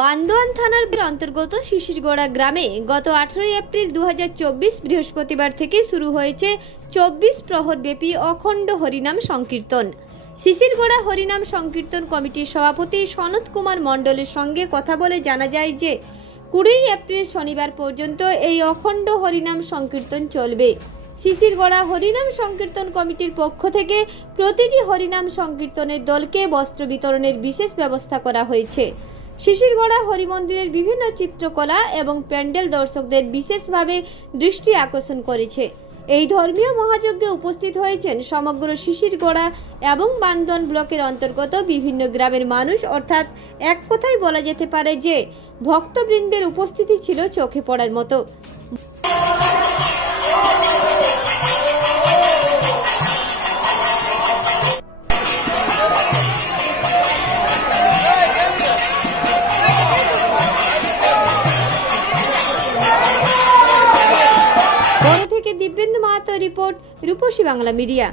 বান্দোয়ান থানার অন্তর্গত শিশিরগড়া গ্রামে গত 18 এপ্রিল 2024 বৃহস্পতিবার থেকে শুরু হয়েছে 24 প্রহর ব্যাপী অখণ্ড হরিনাম সংকীর্তন। শিশিরগড়া হরিনাম সংকীর্তন কমিটির সভাপতি সনত কুমার মণ্ডলের সঙ্গে কথা বলে জানা যায় যে 20 এপ্রিল শনিবার পর্যন্ত এই অখণ্ড হরিনাম সংকীর্তন চলবে। শিশিরগড়া হরিনাম সংকীর্তন কমিটির পক্ষ থেকে প্রতিটি হরিনাম সংকীর্তনের দলকে বস্ত্র বিতরণের বিশেষ ব্যবস্থা করা হয়েছে। শিশিরগড়া হরিমন্দিরের বিভিন্ন চিত্রকলা এবং প্যান্ডেল দর্শকদের বিশেষভাবে দৃষ্টি আকর্ষণ করেছে। এই ধর্মীয় মহাযজ্ঞে উপস্থিত হয়েছেন সমগ্র শিশিরগড়া এবং বান্দোয়ান ব্লকের অন্তর্গত বিভিন্ন গ্রামের মানুষ, অর্থাৎ এক কথায় বলা যেতে পারে যে ভক্তবৃন্দের উপস্থিতি ছিল চোখে পড়ার মতো। দিব্যেন্দু মাহাতো রিপোর্ট, রূপসী বাংলা মিডিয়া।